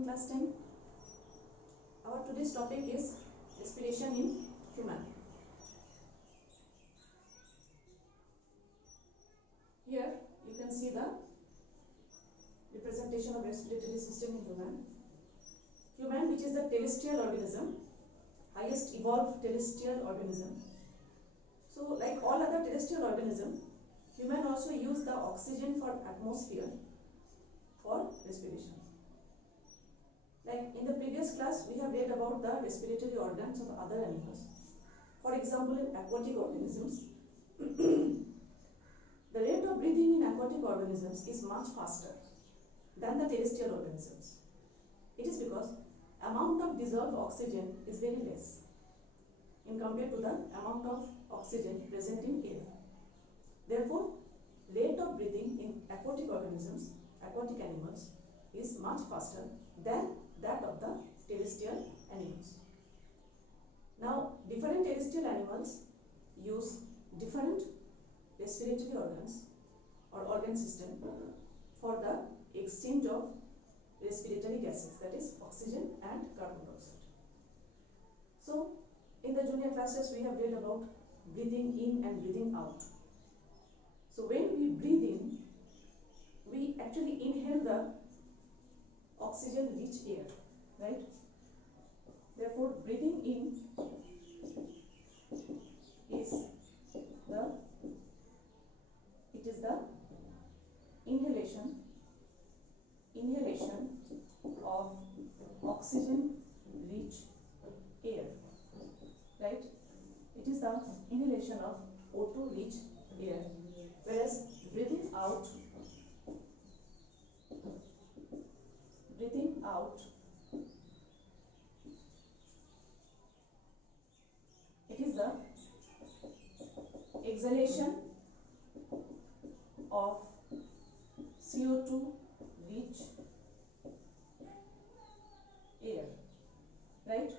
in class 10. Our today's topic is respiration in human. Here you can see the representation of respiratory system in human. Human, which is the terrestrial organism, highest evolved terrestrial organism. So like all other terrestrial organisms, human also use the oxygen for atmosphere for respiration. Like in the previous class, we have read about the respiratory organs of other animals. For example, in aquatic organisms, the rate of breathing in aquatic organisms is much faster than the terrestrial organisms. It is because amount of dissolved oxygen is very less in compared to the amount of oxygen present in air. Therefore, rate of breathing in aquatic organisms, aquatic animals, is much faster than that of the terrestrial animals. Now, different terrestrial animals use different respiratory organs or organ system for the exchange of respiratory gases, that is oxygen and carbon dioxide. So, in the junior classes we have read about breathing in and breathing out. So, when we breathe in, we actually inhale the oxygen rich air, right? Therefore, breathing in is the inhalation of oxygen rich air, right? It is the inhalation of O2 rich air, whereas breathing out it is the exhalation of CO2 rich air, right?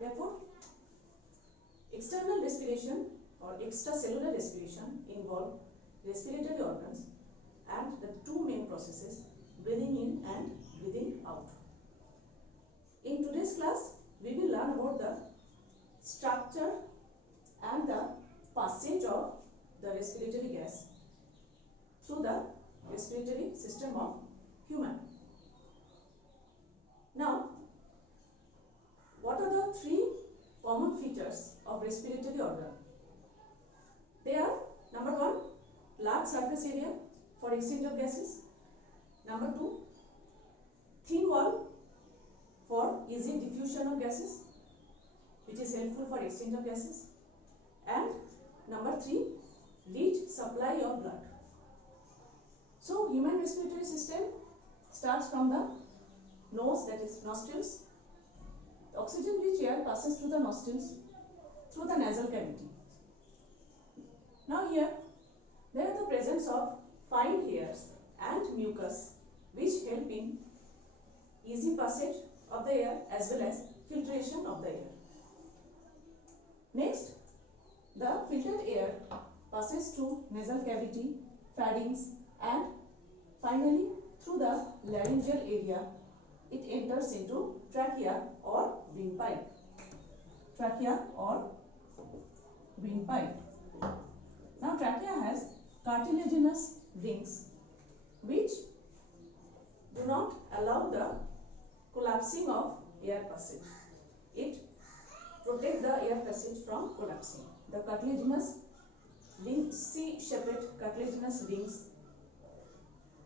Therefore, external respiration or extracellular respiration involve respiratory organs and the two main processes, breathing in and breathing out. In today's class, we will learn about the structure and the passage of the respiratory gas through the respiratory system of human. Now, what are the three common features of respiratory organ? They are: number one, large surface area for exchange of gases; number two, thin wall for easy diffusion of gases, which is helpful for exchange of gases; and number three, rich supply of blood. So, human respiratory system starts from the nose, that is nostrils. The oxygen rich air passes through the nostrils through the nasal cavity. Now here, there is the presence of fine hairs and mucus which help in easy passage of the air as well as filtration of the air. Next, the filtered air passes through nasal cavity, pharynx, and finally through the laryngeal area. It enters into trachea or windpipe. Now, trachea has cartilaginous rings which do not allow the collapsing of air passage. It protects the air passage from collapsing. The cartilaginous ring, C-shaped cartilaginous rings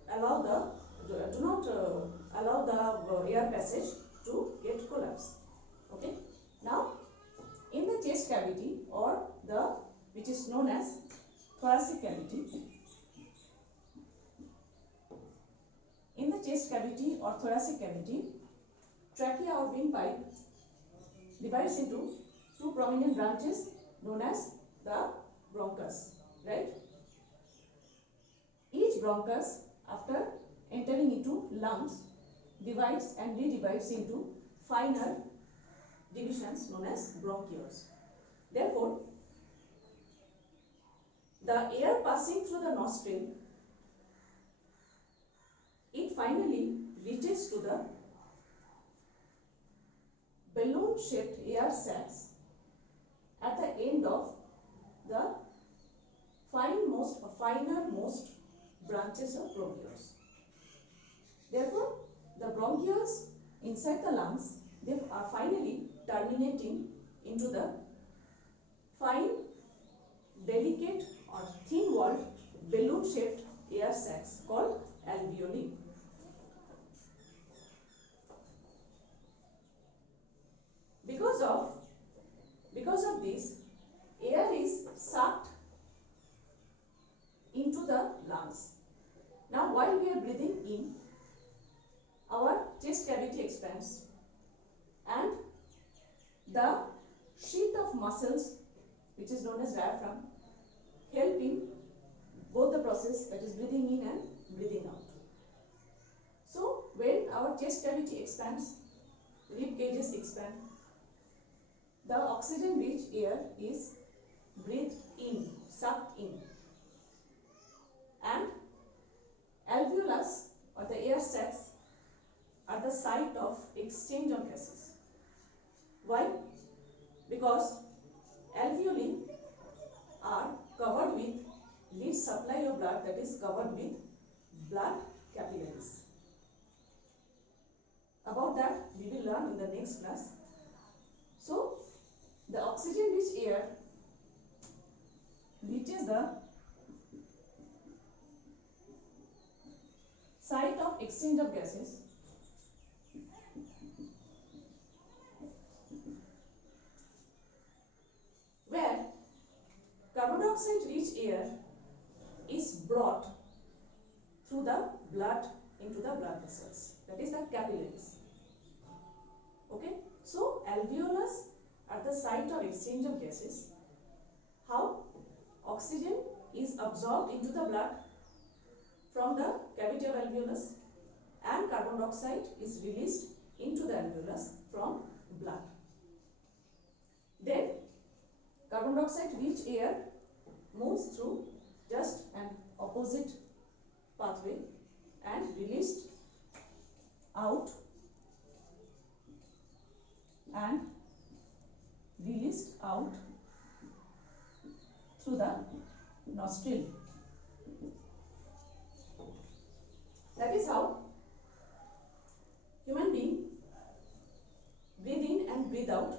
do not allow the air passage to get collapsed. Okay. Now, in the chest cavity or which is known as thoracic cavity, in the chest cavity or thoracic cavity, trachea or windpipe divides into two prominent branches known as the bronchus, right? Each bronchus, after entering into lungs, divides and redivides into finer divisions known as bronchioles. Therefore, the air passing through the nostril finally reaches to the balloon-shaped air sacs at the end of the finer-most branches of bronchioles. Therefore, the bronchioles inside the lungs, they are finally terminating into the fine, delicate or thin-walled balloon-shaped air sacs called alveoli. Because of this, air is sucked into the lungs. Now, while we are breathing in, our chest cavity expands and the sheath of muscles, which is known as diaphragm, help in both the process, that is breathing in and breathing out. So, when our chest cavity expands, rib cages expand, the oxygen rich air is breathed in, sucked in, and alveolus or the air sacs are the site of exchange of gases. Why? Because alveoli are covered with lead supply of blood, that is covered with blood capillaries. About that we will learn in the next class. So, the oxygen rich air reaches the site of exchange of gases where carbon dioxide rich air is brought through the blood into the blood vessels, that is the capillaries. Okay, so alveolus are the site of exchange of gases. How? Oxygen is absorbed into the blood from the cavity of alveolus and carbon dioxide is released into the alveolus from blood. Then carbon dioxide rich air moves through just an opposite pathway and released out and released out through the nostril. That is how human being breathe in and breathe out,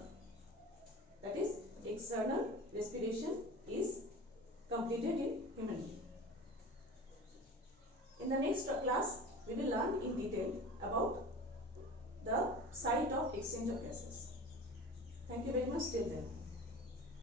that is external respiration is completed in human being. In the next class, we will learn in detail about the site of exchange of gases. Thank you very much till then.